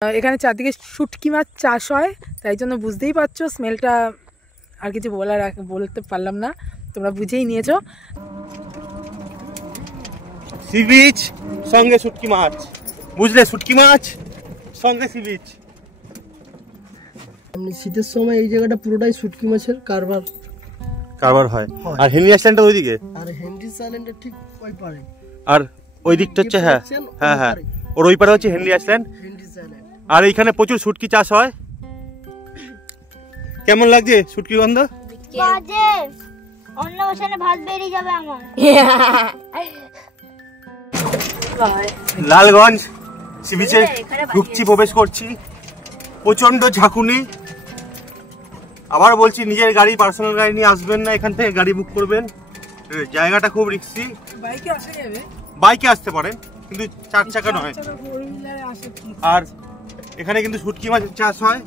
এখানে চারদিকে শুটকি মাছ চাষ হয়, তাই জন্য বুঝতেই পারছো স্মেলটা। আর কিছু বলতে পারলাম না, তোমরা বুঝেই নিয়েছো। সি বিচ সঙ্গে শুটকি মাছ, বুঝলে? শুটকি মাছ সঙ্গে সি বিচ। শীতের সময় এই জায়গাটা পুরোটাই শুটকি মাছের কারবার হয়। আর হেনরি আইল্যান্ডটা ওইদিকে, আর হেনরি আইল্যান্ডের ঠিক ওই পারে, আর ওই দিকটা হচ্ছে হ্যাঁ হ্যাঁ হ্যাঁ ওর ওই পারে হচ্ছে হেনরি আইল্যান্ড। আর এইখানে প্রচুর শুটকি চাষ হয়। কেমন লাগছে শুটকি গন্ধ? অন্য বসানে ভাত বেরিয়ে যাবে আমার। লালগঞ্জ সি বিচে ঢুকছি, প্রবেশ করছি। প্রচন্ড ঝাঁকুনি। আবার বলছি, নিজের গাড়ি, পার্সোনাল গাড়ি নিয়ে আসবেন না, এখান থেকে গাড়ি বুক করবেন। জায়গাটা খুব রিস্কি। বাইকে আসতে পারেন, কিন্তু 4 চাকা নয়। আর এখানে কিন্তু শুটকি মাছের চাষ হয়,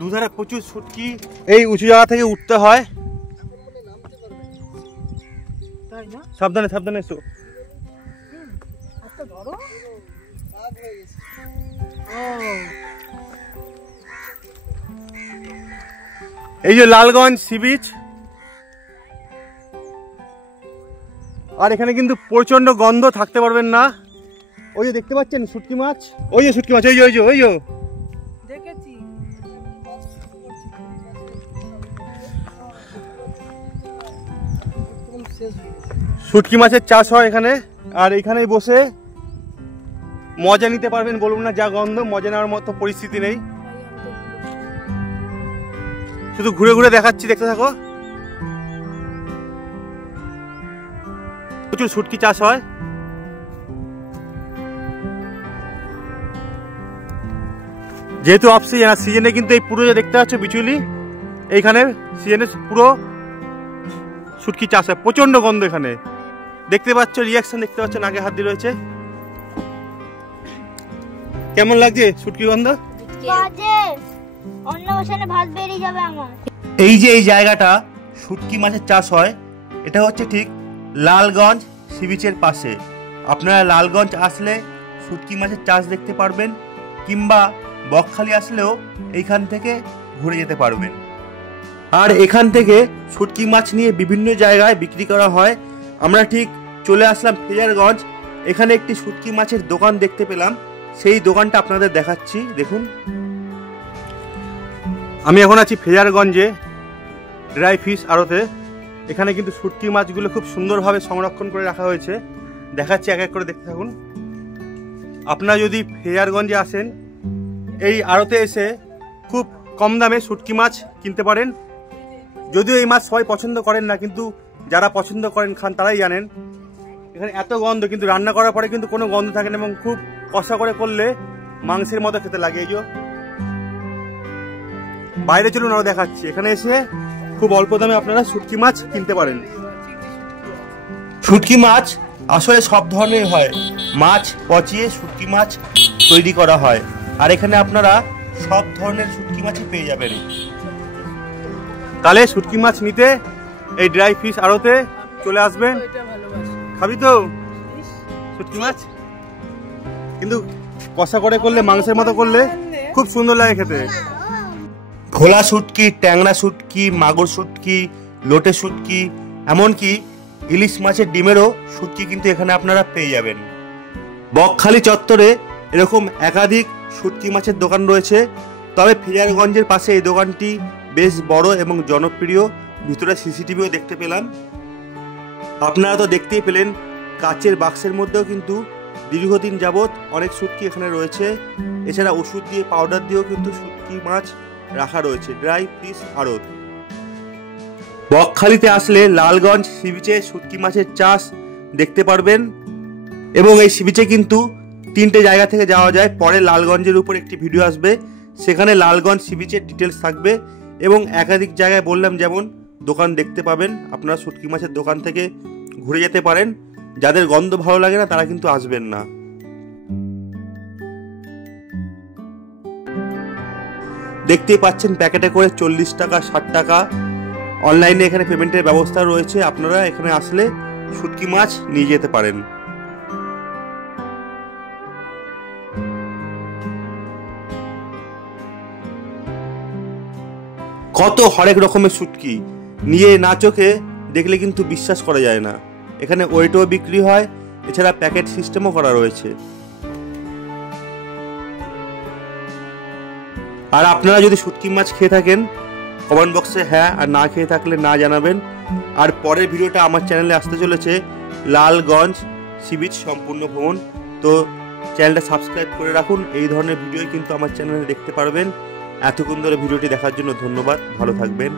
দুধারে প্রচুর শুটকি। এই উঁচু জায়গা থেকে উঠতে হয়। সাবধানে সাবধানে এসো। এই যে লালগঞ্জ সি বিচ। আর এখানে কিন্তু প্রচন্ড গন্ধ, থাকতে পারবেন না। ওই যে দেখতে পাচ্ছেন শুটকি মাছ, ওই যে শুটকি মাছ, ওই যে ওই যে ওই যে দেখেছি। শুটকি মাছের চাষ হয় এখানে। আর এখানেই বসে মজা নিতে পারবেন। বলুন না, যা গন্ধ, মজা নেওয়ার মতো পরিস্থিতি নেই। শুধু ঘুরে ঘুরে দেখাচ্ছি, দেখতে থাকো। প্রচুর শুটকি চাষ হয়। যেহেতু অফ সিজন, আর সিজনে কিন্তু এই পুরো যে দেখতে পাচ্ছ বিচুলি, এইখানে সিজনে পুরো শুটকি চাষ হয়। প্রচন্ড গন্ধ এখানে, দেখতে পাচ্ছ, রিয়াকশন দেখতে পাচ্ছ, নাকে হাত দিয়ে রয়েছে। কেমন লাগছে শুটকি গন্ধ? অন্য বসানে ভাত বেরিয়ে যাবে আমার। এই যে এই জায়গাটা শুটকি মাছের চাষ হয়, এটা হচ্ছে ঠিক লালগঞ্জ সি বিচের পাশে। আপনারা লালগঞ্জ আসলে শুটকি মাছের চাষ দেখতে পারবেন, কিংবা বকখালি আসলেও এইখান থেকে ঘুরে যেতে পারবেন। আর এখান থেকে শুটকি মাছ নিয়ে বিভিন্ন জায়গায় বিক্রি করা হয়। আমরা ঠিক চলে আসলাম ফ্রেজারগঞ্জ। এখানে একটি শুটকি মাছের দোকান দেখতে পেলাম, সেই দোকানটা আপনাদের দেখাচ্ছি, দেখুন। আমি এখন আছি ফ্রেজারগঞ্জে ড্রাই ফিশ আড়তে। এখানে কিন্তু শুটকি মাছগুলো খুব সুন্দরভাবে সংরক্ষণ করে রাখা হয়েছে, দেখাচ্ছি, এক এক করে দেখতে থাকুন। আপনারা যদি ফ্রেজারগঞ্জে আসেন, এই আড়তে এসে খুব কম দামে শুটকি মাছ কিনতে পারেন। যদিও এই মাছ সবাই পছন্দ করেন না, কিন্তু যারা পছন্দ করেন, খান, তারাই জানেন। এখানে এত গন্ধ, কিন্তু রান্না করার পরে কিন্তু কোনো গন্ধ থাকে না, এবং খুব কষা করে করলে মাংসের মতো খেতে লাগে। এই যে বাইরে চলুন, আরো দেখাচ্ছি। এখানে এসে খুব অল্প দামে আপনারা শুটকি মাছ কিনতে পারেন। শুটকি মাছ আসলে সব ধরনের হয়, মাছ পচিয়ে শুটকি মাছ তৈরি করা হয়। আর এখানে আপনারা সব ধরনের শুটকি মাছই পেয়ে যাবেন। তাহলে শুটকি মাছ নিতে এই ড্রাই ফিশ আড়তে চলে আসবেন। খাবি তো শুটকি মাছ? কিন্তু কষা করে করলে, মাংসের মতো করলে খুব সুন্দর লাগে খেতে। ভোলা শুটকি, ট্যাংরা শুটকি, মাগুর শুটকি, লোটে শুটকি, এমনকি ইলিশ মাছের ডিমেরও শুটকি কিন্তু এখানে আপনারা পেয়ে যাবেন। বকখালি চত্বরে এরকম একাধিক শুটকি মাছের দোকান রয়েছে, তবে ফ্রেজারগঞ্জের পাশে এই দোকানটি বেশ বড় এবং জনপ্রিয়। ভিতরে সিসিটিভিও দেখতে পেলাম। আপনারা তো দেখতেই পেলেন, কাচের বাক্সের মধ্যেও কিন্তু দীর্ঘদিন যাবৎ অনেক শুটকি এখানে রয়েছে। এছাড়া ওষুধ দিয়ে, পাউডার দিয়েও কিন্তু শুটকি মাছ রাখা রয়েছে। ড্রাই ফিশ আড়ত। বকখালিতে আসলে লালগঞ্জ সি বিচে শুটকি মাছের চাষ দেখতে পারবেন। এবং এই সি বিচে কিন্তু 3টে জায়গা থেকে যাওয়া যায়। পরে লালগঞ্জের উপর একটি ভিডিও আসবে, সেখানে লালগঞ্জ সি বিচের ডিটেলস থাকবে। এবং একাধিক জায়গায় বললাম, যেমন দোকান দেখতে পাবেন। আপনারা শুটকি মাছের দোকান থেকে ঘুরে যেতে পারেন। যাদের গন্ধ ভালো লাগে না, তারা কিন্তু আসবেন না। দেখতেই পাচ্ছেন, প্যাকেটে করে 40 টাকা, 60 টাকা। অনলাইনে এখানে পেমেন্টের ব্যবস্থা রয়েছে। আপনারা এখানে আসলে শুটকি মাছ নিয়ে যেতে পারেন। কত হরেক রকমের শুটকি, নিয়ে না চোখে দেখলে কিন্তু বিশ্বাস করা যায় না। এখানে ওয়েটও বিক্রি হয়, এছাড়া প্যাকেট সিস্টেমও করা রয়েছে। আর আপনারা যদি শুটকি মাছ খেয়ে থাকেন কমেন্ট বক্সে হ্যাঁ আর না খেয়ে থাকলে না জানাবেন। আর পরের ভিডিওটা আমার চ্যানেলে আসতে চলেছে লালগঞ্জ সি বিচ সম্পূর্ণ ভ্রমণ। তো চ্যানেলটা সাবস্ক্রাইব করে রাখুন, এই ধরনের ভিডিওই কিন্তু আমার চ্যানেলে দেখতে পারবেন। এতক্ষণ ধরে ভিডিওটি দেখার জন্য ধন্যবাদ, ভালো থাকবেন।